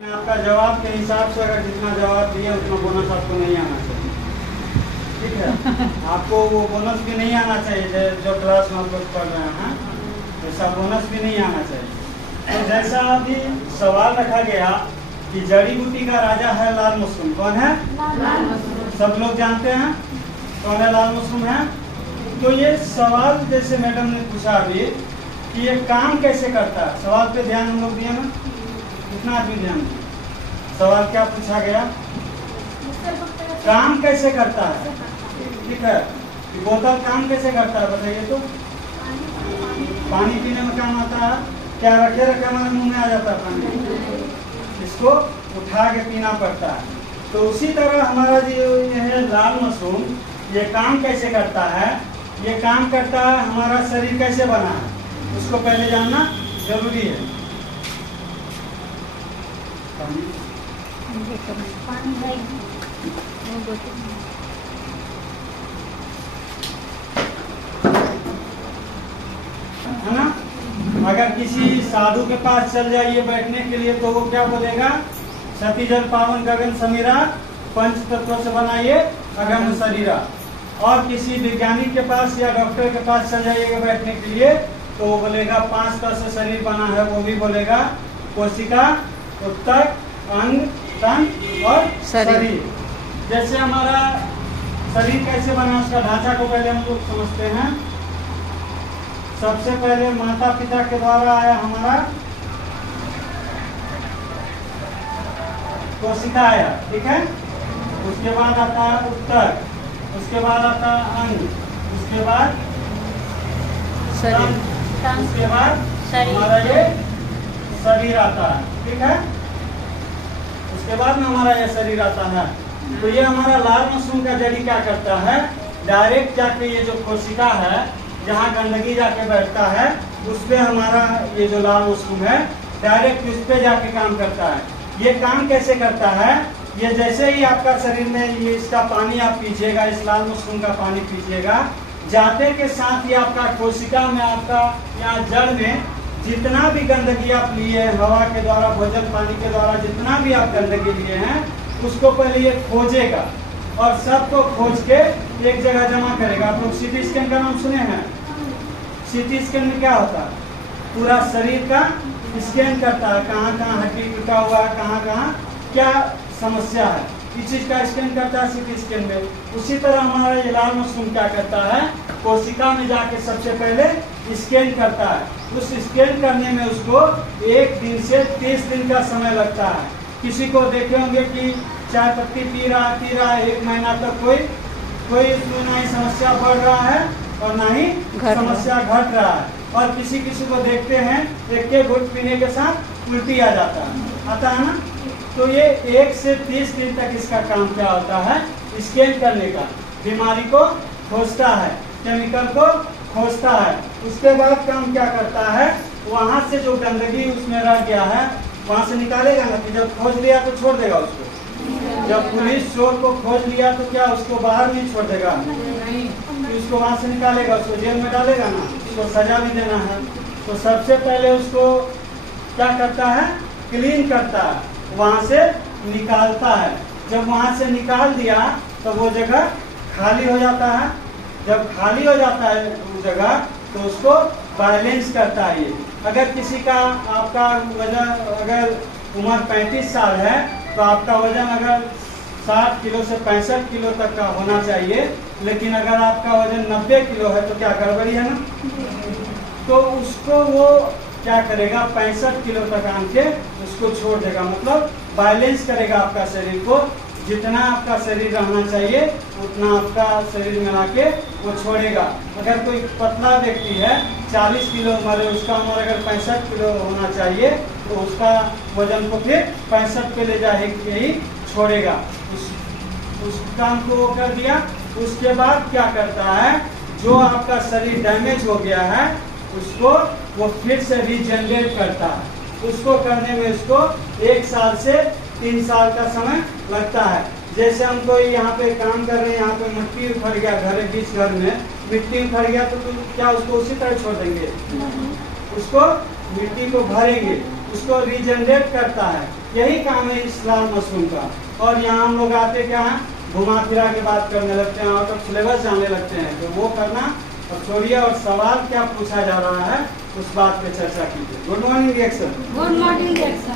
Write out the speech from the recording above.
आपका जवाब के हिसाब से अगर जितना जवाब दिए उतना बोनस आपको नहीं आना चाहिए। ठीक है, आपको वो बोनस भी नहीं आना चाहिए जो क्लास में आप लोग पढ़ रहे हैं, ऐसा बोनस भी नहीं आना चाहिए। तो जैसा अभी सवाल रखा गया कि जड़ी बूटी का राजा है लाल मशरूम, कौन है? लाल मशरूम। सब लोग जानते हैं कौन है लाल मशरूम है। तो ये सवाल जैसे मैडम ने पूछा अभी कि ये काम कैसे करता है, सवाल पे ध्यान हम लोग दिए ना, कितना आदमी ध्यान दिया? सवाल क्या पूछा गया? काम कैसे करता है। ठीक है, कि बोतल काम कैसे करता है बताइए तो? पानी पीने में काम आता है, क्या रखे रखे हमारे मुंह में आ जाता है पानी, इसको उठा के पीना पड़ता है। तो उसी तरह हमारा जो ये है लाल मशरूम, ये काम कैसे करता है, ये काम करता है हमारा शरीर कैसे बना है उसको पहले जानना जरूरी है। है ना? अगर किसी साधु के पास चल जाइए बैठने के लिए तो वो क्या बोलेगा? सती जल पावन गगन समीरा, पंच तत्व से बनाइए अगम शरीरा। और किसी वैज्ञानिक के पास या डॉक्टर के पास चल जाइएगा बैठने के लिए तो वो बोलेगा 5 तत्व से शरीर बना है, वो भी बोलेगा कोशिका, उत्तक, अंग, तन और शरीर। जैसे हमारा शरीर कैसे बना उसका ढांचा को पहले हम लोग समझते हैं। सबसे पहले माता पिता के द्वारा आया हमारा कोशिका आया, ठीक है। उसके बाद आता है उत्तक, उसके बाद आता है अंग, उसके बाद शरीर, उसके बाद हमारा ये शरीर आता है, ठीक है। उसके बाद में हमारा ये शरीर आता है। तो ये हमारा लाल मशरूम का जड़ी क्या करता है, डायरेक्ट जाके ये जो कोशिका है जहाँ गंदगी जाके बैठता है उस पे हमारा ये जो लाल मशरूम है डायरेक्ट उस पे जाके काम करता है। ये काम कैसे करता है, ये जैसे ही आपका शरीर में ये इसका पानी आप पीजिएगा, इस लाल मशरूम का पानी पीजिएगा, जाते के साथ ही आपका कोशिका में, आपका यहाँ जड़ में जितना भी गंदगी आप लिए हैं हवा के द्वारा, भोजन पानी के द्वारा, जितना भी आप गंदगी लिए हैं उसको पहले ये खोजेगा और सबको खोज के एक जगह जमा करेगा। आप लोग सीटी स्कैन का नाम सुने हैं? सीटी स्कैन में क्या होता है, पूरा शरीर का स्कैन करता है, कहाँ कहाँ हड्डी टूटा हुआ है, कहाँ कहाँ क्या समस्या है, इस चीज का स्कैन करता है सीटी स्कैन में। उसी तरह हमारा ये लाल मशरूम क्या करता है, कोशिका में जाके सबसे पहले स्कैन करता है। उस स्कैन करने में उसको 1 दिन से 30 दिन का समय लगता है। किसी को देखे होंगे कि चाय पत्ती पी रहा है 1 महीना तक कोई इसमें ना ही समस्या बढ़ रहा है और ना ही समस्या घट रहा है। और किसी को देखते हैं एक घुट पीने के साथ उल्टी आ जाता है, आता है ना। तो ये 1 से 30 दिन तक इसका काम क्या होता है, स्कैन करने का, बीमारी को खोजता है, केमिकल को खोजता है। उसके बाद काम क्या करता है, वहाँ से जो गंदगी उसमें रह गया है वहाँ से निकालेगा ना, कि जब खोज लिया तो छोड़ देगा उसको। जब पुलिस चोर को खोज लिया तो क्या उसको बाहर नहीं छोड़ देगा, तो उसको वहाँ से निकालेगा, उसको जेल में डालेगा ना, उसको सजा भी देना है। तो सबसे पहले उसको क्या करता है, क्लीन करता है, वहाँ से निकालता है। जब वहाँ से निकाल दिया तो वो जगह खाली हो जाता है। जब खाली हो जाता है वो जगह तो उसको बैलेंस करता है। ये अगर किसी का आपका वजन अगर उम्र 35 साल है तो आपका वजन अगर 60 किलो से 65 किलो तक का होना चाहिए, लेकिन अगर आपका वजन 90 किलो है तो क्या गड़बड़ी है ना। तो उसको वो क्या करेगा, 65 किलो तक आन के उसको छोड़ देगा, मतलब बैलेंस करेगा आपका शरीर को। जितना आपका शरीर रहना चाहिए उतना आपका शरीर में लाके वो छोड़ेगा। अगर कोई पतला व्यक्ति है 40 किलो उम्र है, उसका उम्र अगर 65 किलो होना चाहिए तो उसका वजन को फिर 65 पे ले जाके ही छोड़ेगा। उस काम को वो कर दिया। उसके बाद क्या करता है, जो आपका शरीर डैमेज हो गया है उसको वो फिर से रीजनरेट करता है। उसको करने में उसको 1 साल से 3 साल का समय लगता है। जैसे हम कोई यहाँ पे काम कर रहे हैं, यहाँ पे मिट्टी उखड़ गया, घर में मिट्टी उखड़ गया तो क्या उसको उसी तरह छोड़ देंगे? उसको मिट्टी को भरेंगे, उसको रीजनरेट करता है। यही काम है इस लाल मशरूम का। और यहाँ हम लोग आते क्या है, घुमा फिरा के बात करने लगते हैं, आउट ऑफ सिलेबस जानने लगते हैं, तो वो करना और छोड़िए। और सवाल क्या पूछा जा रहा है उस बात पे चर्चा कीजिए। Good morning reaction. Good morning reaction.